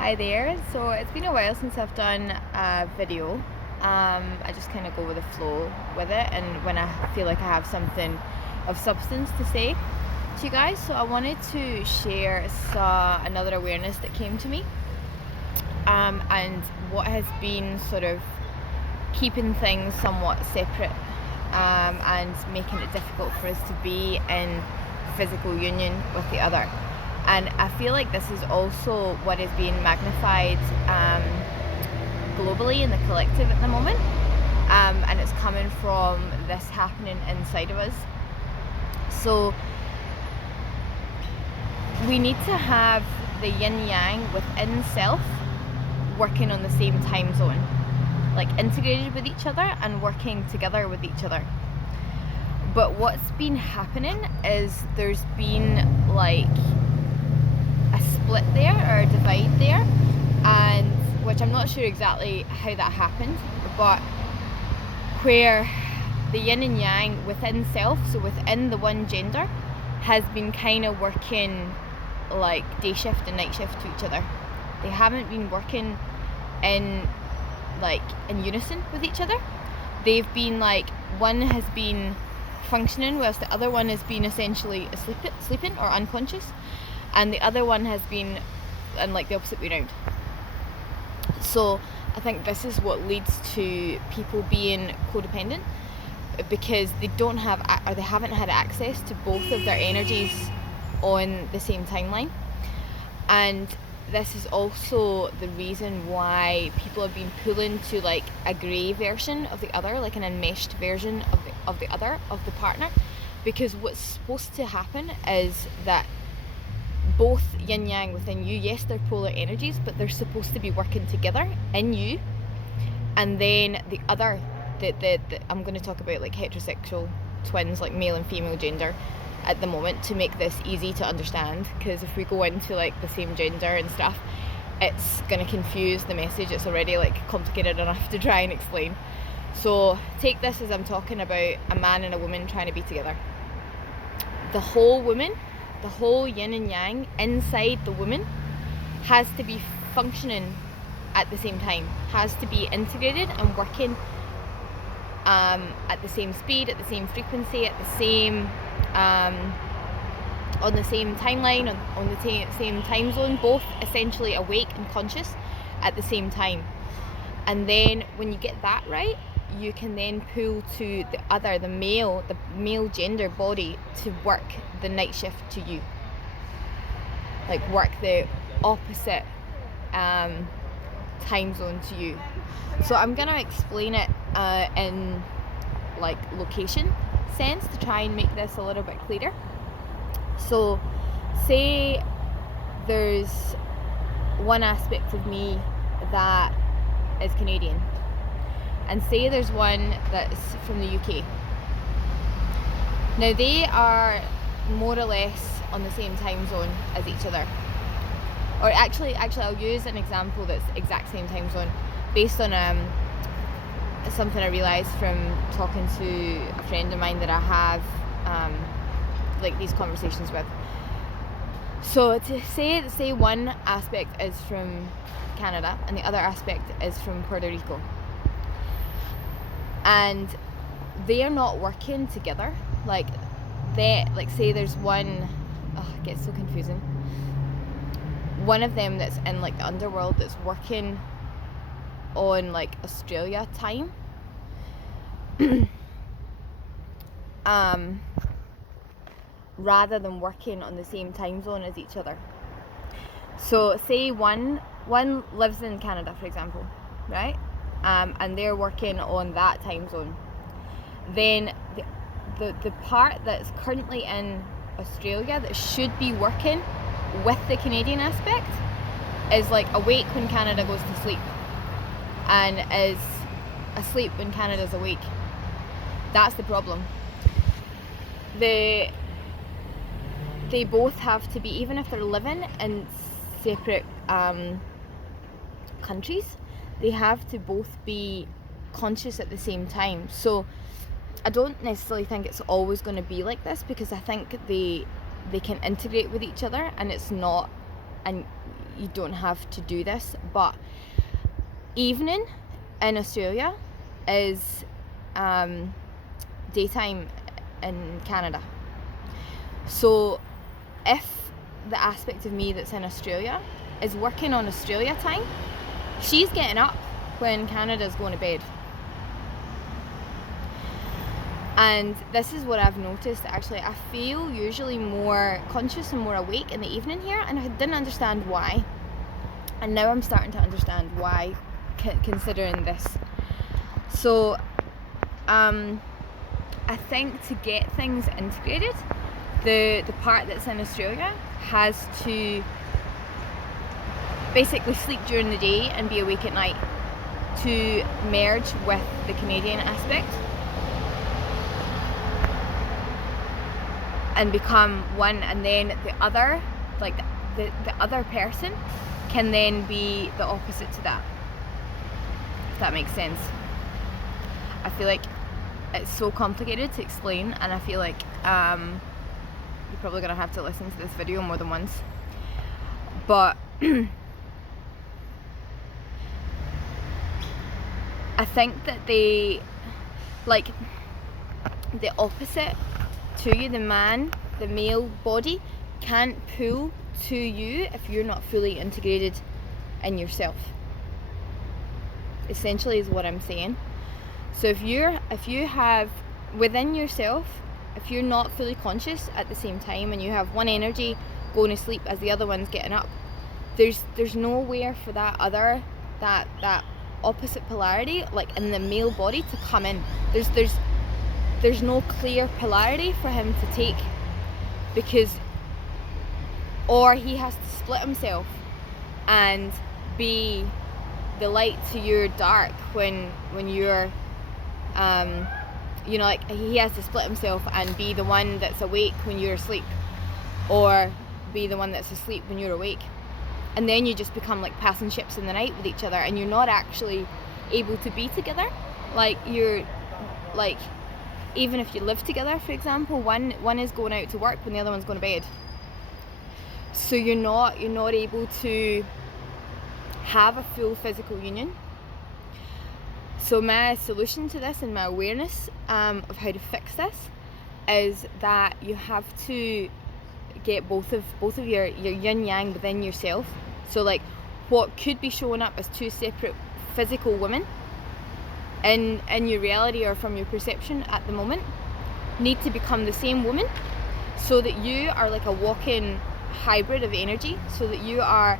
Hi there. So it's been a while since I've done a video. I just kind of go with the flow with it, and when I feel like I have something of substance to say to you guys. So I wanted to share another awareness that came to me, and what has been sort of keeping things somewhat separate, and making it difficult for us to be in physical union with the other. And I feel like this is also what is being magnified globally in the collective at the moment, and it's coming from this happening inside of us. So we need to have the yin yang within self working on the same time zone, like integrated with each other and working together with each other. But what's been happening is there's been like a split there, or a divide there, and which I'm not sure exactly how that happened, but where the yin and yang within self, so within the one gender, has been kind of working like day shift and night shift to each other. They haven't been working in unison with each other. They've been like, one has been functioning whilst the other one has been essentially sleeping or unconscious, and the other one has been in like the opposite way around. So I think this is what leads to people being codependent, because they don't have, or they haven't had access to both of their energies on the same timeline. And this is also the reason why people have been pulling to like a grey version of the other, like an enmeshed version of the other, of the partner, because what's supposed to happen is that both yin yang within you, yes, they're polar energies, but they're supposed to be working together in you. And then the other, the I'm going to talk about like heterosexual twins, like male and female gender at the moment, to make this easy to understand, because if we go into like the same gender and stuff, it's going to confuse the message. It's already like complicated enough to try and explain. So take this as I'm talking about a man and a woman trying to be together. The whole woman, the whole yin and yang inside the woman has to be functioning at the same time, has to be integrated and working at the same speed, at the same frequency, at the same on the same timeline, on the same time zone, both essentially awake and conscious at the same time. And then when you get that right, you can then pull to the other, the male gender body, to work the night shift to you, like work the opposite time zone to you. So I'm gonna explain it in like location sense to try and make this a little bit clearer. So say there's one aspect of me that is Canadian, and say there's one that's from the UK. Now they are more or less on the same time zone as each other. Or actually I'll use an example that's exact same time zone based on something I realised from talking to a friend of mine that I have like these conversations with. So to say one aspect is from Canada and the other aspect is from Puerto Rico, and they are not working together. Like say there's one, it gets so confusing. One of them that's in like the underworld that's working on like Australia time, rather than working on the same time zone as each other. So say one lives in Canada, for example, right? And they're working on that time zone. Then the part that's currently in Australia that should be working with the Canadian aspect is like awake when Canada goes to sleep, and is asleep when Canada's awake. That's the problem. They both have to be, even if they're living in separate countries, they have to both be conscious at the same time. So I don't necessarily think it's always going to be like this, because I think they can integrate with each other, and it's not, and you don't have to do this, but evening in Australia is daytime in Canada. So if the aspect of me that's in Australia is working on Australia time, she's getting up when Canada's going to bed. And this is what I've noticed, actually. I feel usually more conscious and more awake in the evening here, and I didn't understand why. And now I'm starting to understand why, considering this. So I think to get things integrated, the part that's in Australia has to basically sleep during the day and be awake at night to merge with the Canadian aspect and become one, and then the other, like the other person can then be the opposite to that, if that makes sense. I feel like it's so complicated to explain, and I feel like you're probably gonna have to listen to this video more than once, but I think that they, like, the opposite to you, the man, the male body, can't pull to you if you're not fully integrated in yourself, essentially, is what I'm saying. So if you have within yourself, if you're not fully conscious at the same time and you have one energy going to sleep as the other one's getting up, there's nowhere for that opposite polarity, like in the male body, to come in. There's no clear polarity for him to take, because, or he has to split himself and be the light to your dark when you're like, he has to split himself and be the one that's awake when you're asleep, or be the one that's asleep when you're awake, and then you just become like passing ships in the night with each other, and you're not actually able to be together. Like, you're like, even if you live together, for example, one is going out to work when the other one's going to bed, so you're not able to have a full physical union. So my solution to this, and my awareness of how to fix this, is that you have to get both of your yin yang within yourself. So like, what could be showing up as two separate physical women in your reality or from your perception at the moment need to become the same woman, so that you are like a walking hybrid of energy, so that you are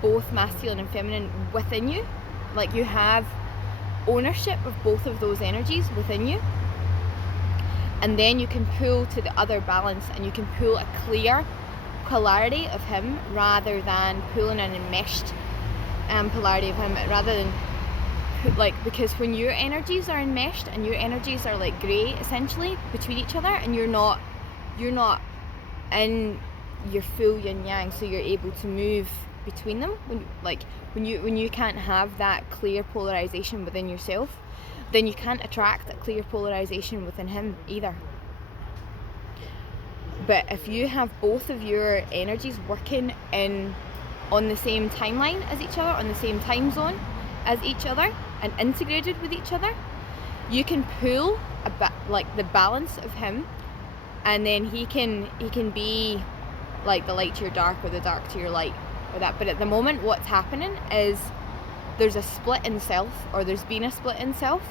both masculine and feminine within you. Like, you have ownership of both of those energies within you, and then you can pull to the other balance, and you can pull a clear polarity of him rather than pulling an enmeshed polarity of him, rather than like, because when your energies are enmeshed and your energies are like grey essentially between each other, and you're not in your full yin yang, so you're able to move between them, when you can't have that clear polarization within yourself, then you can't attract a clear polarization within him either. But if you have both of your energies working on the same timeline as each other, on the same time zone as each other, and integrated with each other, you can pull like the balance of him, and then he can be like the light to your dark, or the dark to your light, or that. But at the moment, what's happening is there's a split in self, or there's been a split in self,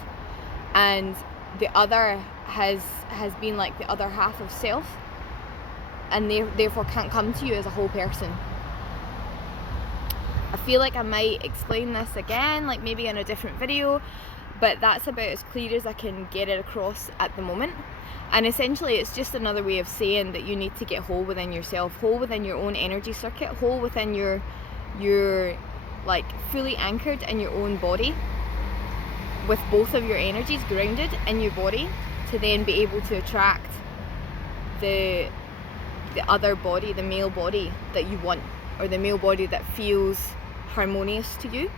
and the other has been like the other half of self, and therefore can't come to you as a whole person. I feel like I might explain this again, like maybe in a different video, but that's about as clear as I can get it across at the moment. And essentially, it's just another way of saying that you need to get whole within yourself, whole within your own energy circuit, whole within your like fully anchored in your own body, with both of your energies grounded in your body, to then be able to attract the other body, the male body that you want, or the male body that feels harmonious to you,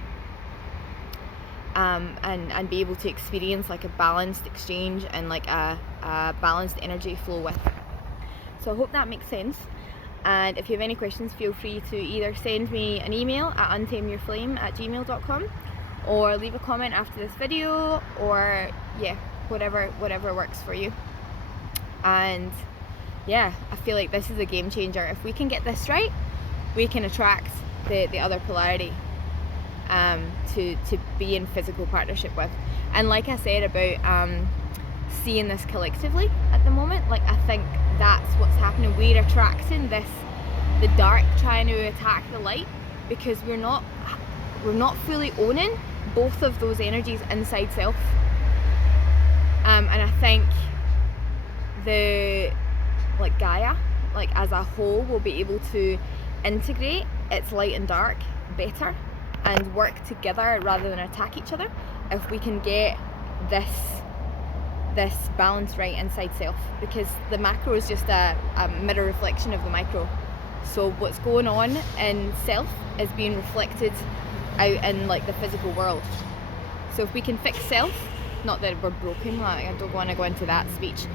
and be able to experience like a balanced exchange and like a balanced energy flow with. So I hope that makes sense. And if you have any questions, feel free to either send me an email at untameyourflame@gmail.com, or leave a comment after this video, or yeah, whatever works for you. And yeah, I feel like this is a game changer. If we can get this right, we can attract the other polarity to be in physical partnership with. And like I said about seeing this collectively at the moment, like I think that's what's happening. We're attracting the dark trying to attack the light, because we're not fully owning both of those energies inside self. And I think like Gaia, like as a whole, will be able to integrate its light and dark better and work together rather than attack each other if we can get this balance right inside self, because the macro is just a mirror reflection of the micro. So what's going on in self is being reflected out in like the physical world. So if we can fix self, not that we're broken, like I don't want to go into that speech,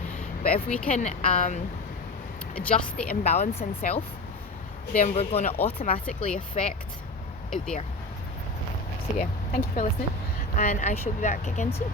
but if we can adjust the imbalance in self, then we're going to automatically affect out there. So yeah, thank you for listening, and I shall be back again soon.